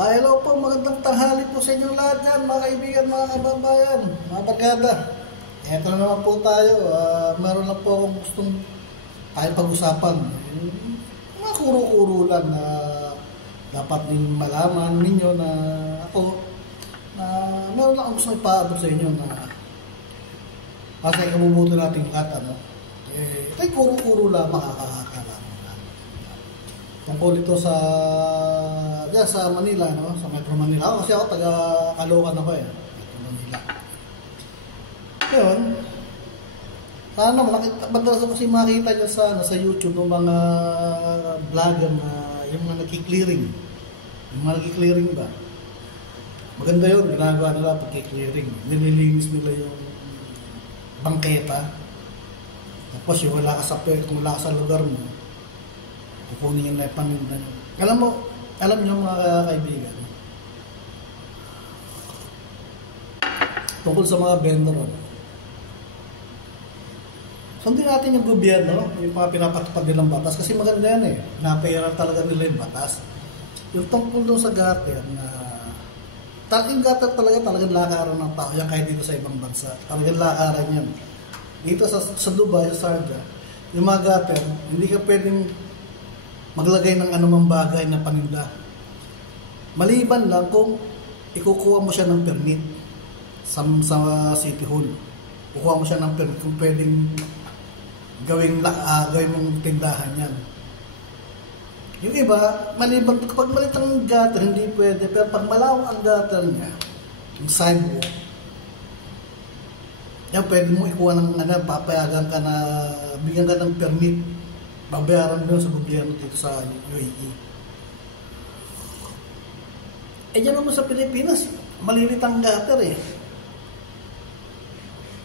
Hello po, magandang tanghali po sa inyo lahat yan, mga kaibigan, mga kababayan, mga barkada. Eto na naman po tayo, meron lang po akong gustong tayo pag-usapan. Mga kuro-kuro lang na dapat din malaman ninyo na ako, na meron lang akong gustong ipaabot sa inyo na kasi ikabubuto natin lahat, ito'y kuro-kuro lang makakakala. Tungkol ito sa Manila, no? Sa Metro Manila. Kasi ako taga Caloocan ako Metro Manila. Yun. Sana madalas ko kasi makita nyo sa YouTube ng mga vlogger na yung mga nagki-clearing. Yung mga nagki-clearing ba? Maganda yun. Ginagawa nila pagki-clearing. Nililinis nila yung bangketa. Tapos yung wala ka sa lugar mo, kukunin yung paninda nyo. Alam nyo mga kaibigan, tungkol sa mga vendor, sundin natin yung gobyerno, yung mga pinapatupad nilang batas, kasi maganda yan napairal talaga nila yung batas. Yung tungkol doon sa gutter, na yung gutter talagang lakaran ng tao yan kahit dito sa ibang bansa. Talagang lakaran yan. Dito sa Dubai, sa Sharjah, yung mga gutter, hindi ka pwedeng maglagay ng anumang bagay na paninda. Maliban lang kung ikukuha mo siya ng permit sa City Hall. Kukuha mo siya ng permit kung pwedeng gawin mong tindahan yan. Yung iba, maliban, kapag malit ang gutter, hindi pwede. Pero pag malawak ang gutter niya, yung sidewalk, yan pwede mo ikuha ng papayagan ka na bigyan ka ng permit. Babayaran mo sa gobyerno dito sa UAE. Diyan naman sa Pilipinas, malilit ang gutter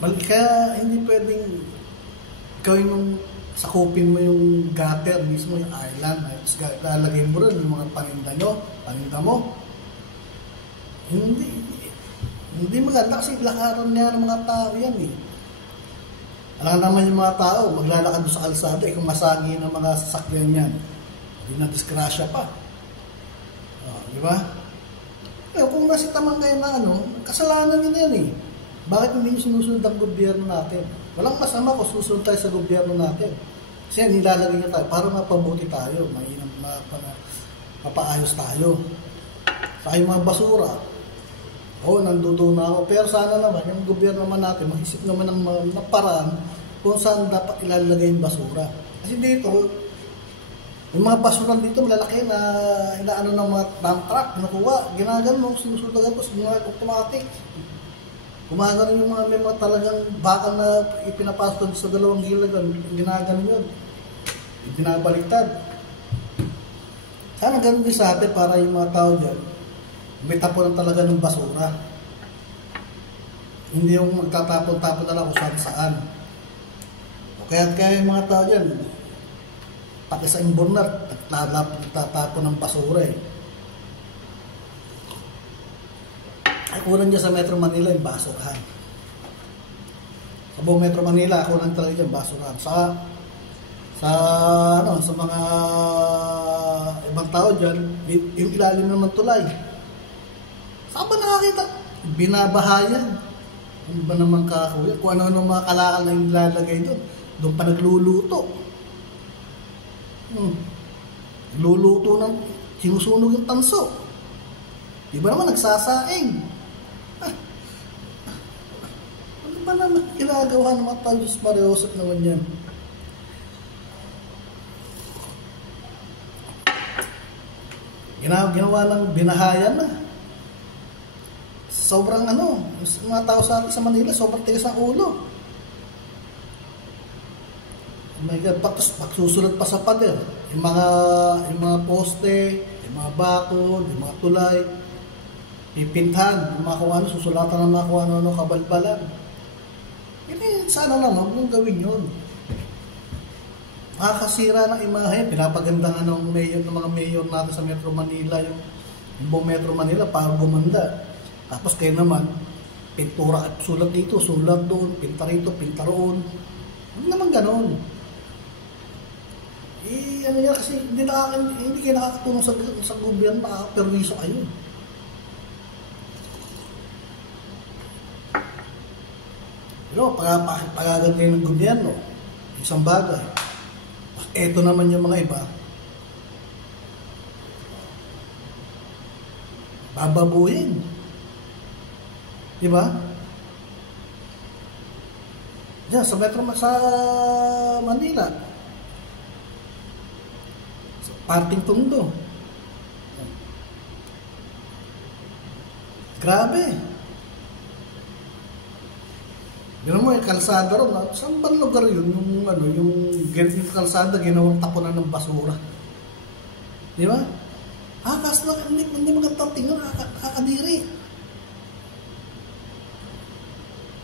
Kaya hindi pwedeng gawin mong sakupin mo yung gutter mismo, yung island. Lalagay mo rin yung mga paninda mo. Hindi maganda kasi lakaran niya ng mga tao yan Alam naman yung mga tao, maglalakad doon sa kalsada, kung masagi ng mga sasakyan yan, hindi na disgrasya pa. Di ba? Kung nasitaman kayo na kasalanan nyo yan Bakit hindi nyo sinusunod ang gobyerno natin? Walang masama kung susunod tayo sa gobyerno natin. Kasi nilalagay nyo tayo para mapabuti tayo, mapaayos tayo. Sa yung mga basura, nanduto na ako. Pero sana naman, yung gobyerno naman natin, mag-isip naman ng paraan kung saan dapat ilalagay yung basura. Kasi dito, yung mga basura dito, malalaki na inaano ng mga dump truck, nakuha, ginagano, sinusundagan ko sa mga automatic. Gumagano yung may mga talagang bakal na ipinapasok sa dalawang hilagan, ginagano yun. Binabaliktad. Sana ganun din sa atin para yung mga tao dyan, may tapunan talaga ng basura. Hindi yung magtatapon-tapon na lang kung saan-saan. Kaya yung mga tao dyan, pati sa imbornar, nagtatapon ng basura Ay kulang dyan sa Metro Manila yung basurahan. Sa buong Metro Manila, kulang talaga yung basurahan. Sa mga ibang tao dyan, yung ilalim naman tulay. Saan ba nakakita? Binabahayan. Ano ba naman kakuya? Kung ano-ano mga kalakal na ilalagay doon. Doon pa nagluluto. Luluto ng sinusunog yung tanso. Di ba naman nagsasaing? Ano ba naman ginagawa ng mga tao? Diyos Mariosep naman yan. Ginawa ng binahayan na. Sobrang mga tao sa atin sa Manila, sobrang tigas ang ulo. Oh my God, pagsusulat pa sa pader, yung mga poste, yung mga bakod, yung mga tulay, pipintahan, yung mga kung ano, susulatan ng mga kung ano, kabalbalan. Sana naman, huwag mong gawin yun. Makakasira ng imahe, pinapaganda nga ng mga mayor natin sa Metro Manila, yung buong Metro Manila para gumanda. Tapos kayo naman, pintura at sulat dito, sulat doon, pinta rito, pinta roon. Huwag naman ganon. Ano niya kasi hindi kayo nakakatulong sa gobyerno, nakakaperwiso kayo. Pero pagaganti ng gobyerno, isang bagay. Eto naman yung mga iba, bababuhin. Di ba? Diyan, sa sa Manila. Sa parting Tondo. Grabe. Gano'n mo yung kalsada ron. Saan ba lugar yun? Yung kalsada, ginawang tapunan ng basura. Di ba? Kasi hindi magandang tingnan, nakakadiri.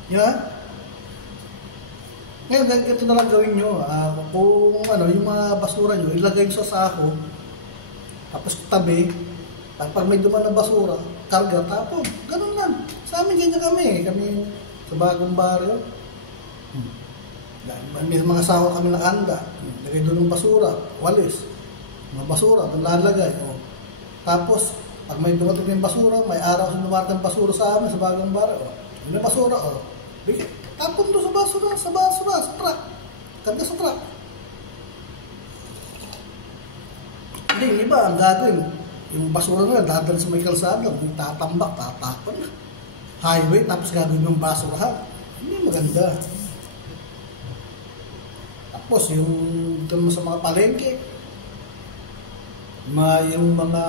Di ba? Ngayon, ito na lang gawin nyo. Kung yung mga basura nyo, ilagay nyo sa sako, tapos tabi, pag may duman na basura, karga, tapon. Ganun lang. Sa amin, ganyan kami. Kami sa bagong baryo. May mga sako kami nakanda. Lagay doon ng basura, walis. Mga basura, doon lalagay. Tapos, pag may dumating yung basura, may araw sa dumating basura sa amin, sa bagong baryo. Yung basura, tapon doon sa basura, sa truck. Karga sa truck. Hindi, iba, ang gagawin. Yung basura nila, dadal sa may kalsada, tatambak, tatapon na. Highway, tapos gagawin yung basurahan. Hindi maganda. Tapos, yung doon sa mga palengke, yung mga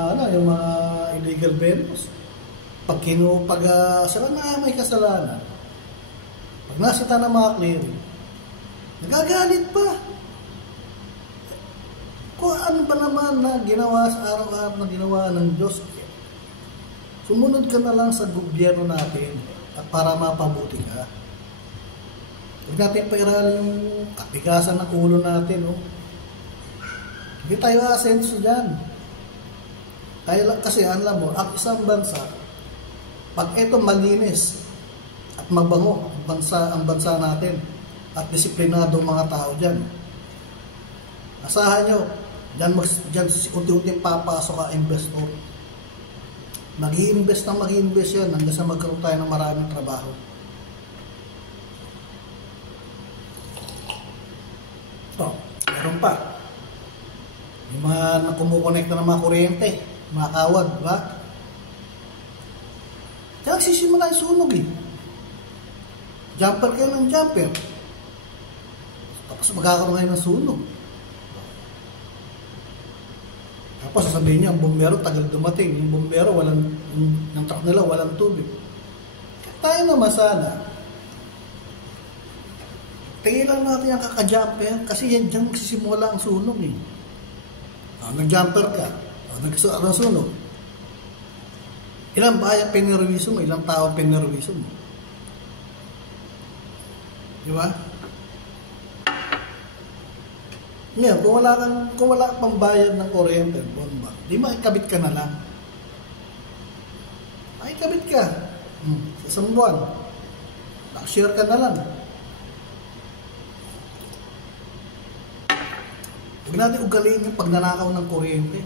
illegal vendors, pag sila na may kasalanan, pag nasita ng mga clearing, nagagalit pa. Kung ano ba naman na ginawa sa araw-araw na ginawa ng Diyos, sumunod ka na lang sa gobyerno natin at para mapabuti ka. Huwag natin pairali yung kapigasan ng ulo natin. Hindi tayo asenso dyan. Tayo lang kasi, alam mo, ang isang bansa, pag ito malinis at mabango ang bansa natin at disiplinado mga tao dyan, asahan nyo, dyan unti-unting papasok ka investor. Mag-i-invest yan hanggang sa magkaroon tayo ng maraming trabaho. Meron pa. Yung mga kumukonekta ng mga kuryente, mga kawad, ba? Kaya nagsisimula yung sunog Jumper kayo ng jumper. Tapos magkakaroon kayo ng sunog. Tapos sasabihin niya, ang bumbero tagal dumating. Yung bumbero, yung truck nila, walang tubig. Tayo naman sana, tigilan natin yung kaka-jumper kasi yan dyan magsisimula ang sunog nag-jumper ka, nagsunog sunog. Ilang bayan pinirwiso mo, ilang tao pinirwiso mo. Di ba? Ngayon, kung wala kang pambayad ng kuryente, bomba, di makikabit ka na lang. Makikabit ka. Sa isang buwan. Share ka na lang. Huwag natin ugaliin yung pagnanakaw ng kuryente.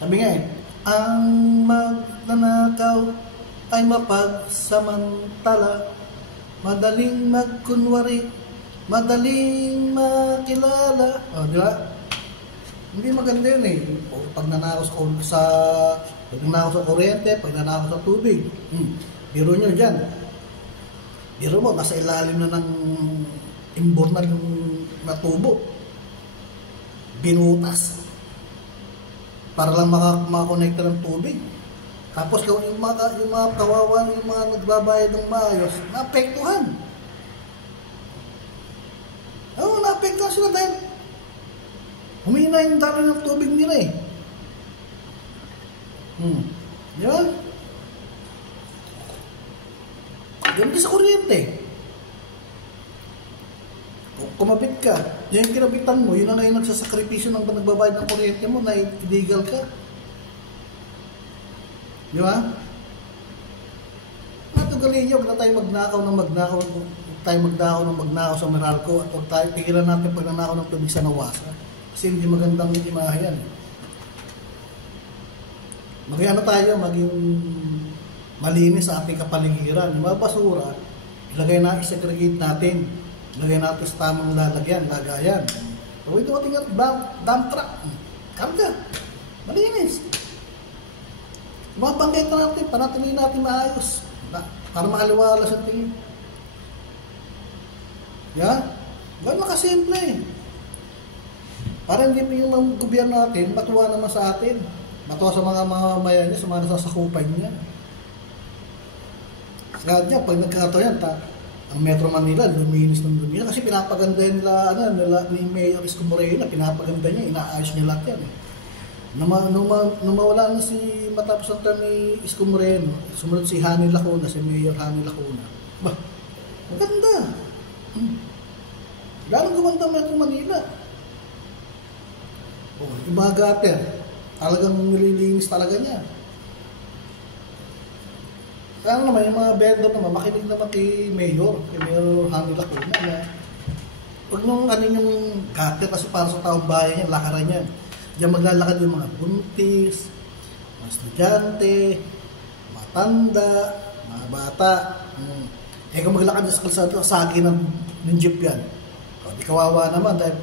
Sabi nga ang magnanakaw ay mapagsamantala, madaling magkunwari, madaling makilala. Di ba? Hindi maganda yun pagnanakaw sa kuryente, pagnanakaw sa tubig. Biro nyo dyan. Biro mo, nasa ilalim na ng imbornal na tubo. Binutas. Para lang makakonekta ng tubig. Tapos yung mga kawawa, yung mga nagbabayad ng maayos, naapektuhan. Naapektuhan sila dahil humina yung daloy ng tubig nila Di ba? Ganun sa kuryente. Kung kumabit ka, yung kinabitan mo, yun na yung nagsasakripisyo ng nagbabayad ng kuryente mo, na illegal ka. Di ba? Natugalin nyo, huwag na tayo magnakaw ng tayo magnakaw sa Meralco at huwag tayo tigilan natin pagnanakaw ng tubig sa Nawasa. Kasi hindi magandang imahe yan. Maging malinis sa ating kapaligiran. Yung mga basura, i-segregate natin. Ilagay natin sa tamang lalagyan, lagayan. So ito ating dump truck. Karga. Malinis. Mga bangketa natin, panatiliin natin maayos. Para makaliwala sa tingin. Yan. Ganun nakasimple eh. Para hindi pa yung gobyerno natin, matuwa naman sa atin. Matuwa sa mga mamamayan niya, sa mga nasasakupan niya. Kaya dyan, pag nagkakato yan, ang Metro Manila, luminis ng dunia. Kasi pinapaganda nila ni Mayor Isko Moreno, pinapaganda niya, inaayos niya lahat yan eh. Nung mawala na matapos ang term ni Isko Moreno, sumunod si Hani Lacuna, si Mayor Hani Lacuna. Bah, maganda. Lalong gumanda Metro Manila. Yung mga gutter, talagang nililinis talaga niya. Kaya naman, yung mga vendor naman, makinig naman kay Mayor Hani Lacuna na huwag nung yung gutter kasi para sa taong bayan yan, lakaran yan. Diyan maglalakad yung mga buntis, mga estudyante, mga tanda, mga bata. Kung maglakad sa kalsada, sagi ng jeep yan. Di kawawa naman dahil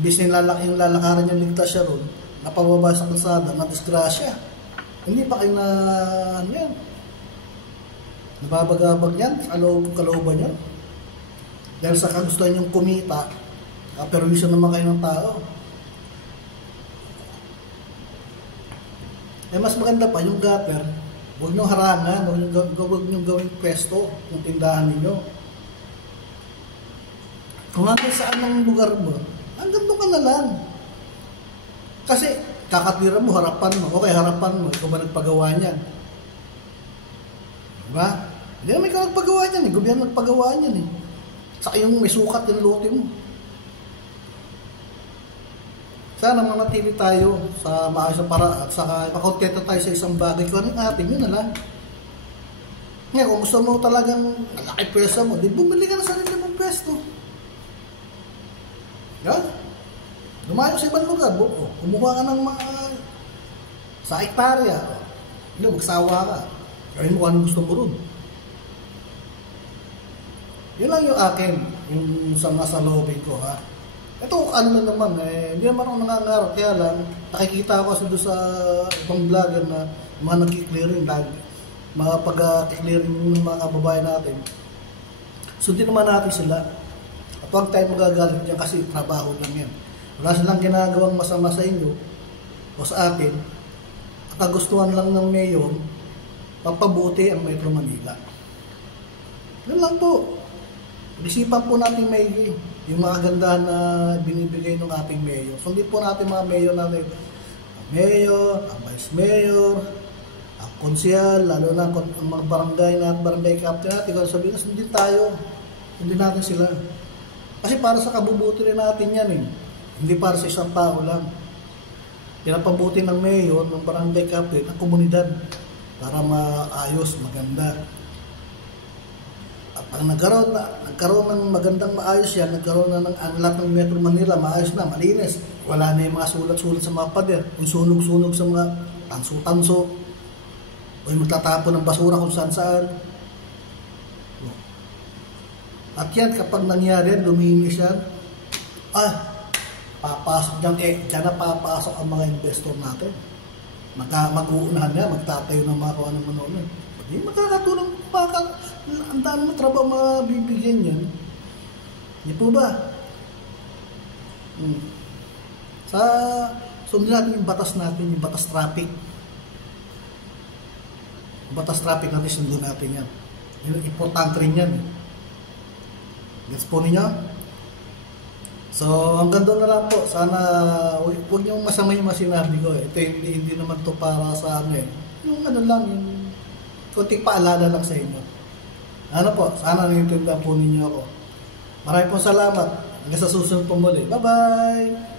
ibig na yung lalakaran yung ligtas siya ron, napababa sa kalsada, na-disgrasya. Hindi pa kayo yan. Nababagabag yan, kalooban yan. Dahil sa kagustuhan yung kumita, permission naman kayo ng tao. Mas maganda pa yung gutter, huwag nyo harangan, huwag nyo gawing pwesto yung tindahan ninyo. Kung hanggang saan ang lugar mo, hanggang doon ka na lang. Kasi kakatira mo, harapan mo, okay, harapan mo, ikaw ba nagpagawa niyan? Diba? Hindi naman ikaw nagpagawa niyan eh, gobyerno nagpagawa niyan eh. Saka yung may sukat yung lote mo. Sana manatili tayo sa maayos na paraan at saka makontento tayo sa isang bagay. Kung anong ating, yun na lang. Ngayon, kung gusto mo talagang malaki pwesa mo, di bumili ka na sa sarili mong pwesto. Yan. Lumayo sa ibang lugar. Kumuha ka ng mga sa hektarya. Hindi, magsawa ka. Gawin mo kung anong gusto mo ron. Yun lang yung akin, yung sa nasa lobby ko, ha. Ito, ano na naman, hindi naman ako nangangarap, kaya lang, nakikita ko kasi doon sa ibang vlogger na mga nagki-clearing lagi, mga pag-clearing ng mga kababayan natin. Sundin naman natin sila. At huwag tayo magagalit niyan kasi trabaho lang yan. Wala silang ginagawang masama sa inyo o sa atin. At ang gustuhan lang ng mayor, pampabuti ang Metro Manila. Yun lang po. Isipan po natin maigi yung mga kagandahan na binibigay ng ating mayor. Sundin po natin mga mayor natin. Ang mayor, ang vice mayor, ang konsyal, lalo na ang mga barangay na at barangay captain natin. Kung sabihin, sundin tayo. Sundin natin sila. Kasi para sa kabubuti rin natin yan eh. Hindi para sa isang tao lang. Pinapabuti ng mayor, ng barangay captain, ang komunidad para maayos, maganda. At pag nagkaroon ng magandang maayos yan, nagkaroon na ng lahat ng Metro Manila, maayos na, malinis. Wala na yung mga sulat-sulat sa mga pader, yung sunog-sunog sa mga tanso-tanso, o yung magtatapon ng basura kung saan-saan. At yan, kapag nangyari, luminis yan, papasok dyan, dyan na papasok ang mga investor natin. Mag-uunahan na, magtatayo ng mga kawan ng manonood. Hindi makakatulong pa ka, ang dami mo trabaho mabibigyan yan. Hindi po ba? Sundin natin yung batas natin, yung batas traffic. Yung batas traffic natin, sundin natin yan. Yung importante rin yan. Gets po ninyo? So, hanggang doon na lang po. Sana, huwag niyong masama yung sinabi ko. Ito hindi naman to para sa ano eh. Yung ano lang, yung kunting paalala lang sa inyo. Ano po, sana naiintindihan po ninyo ako. Maraming po salamat. Hanggang sa susunod po muli. Bye-bye!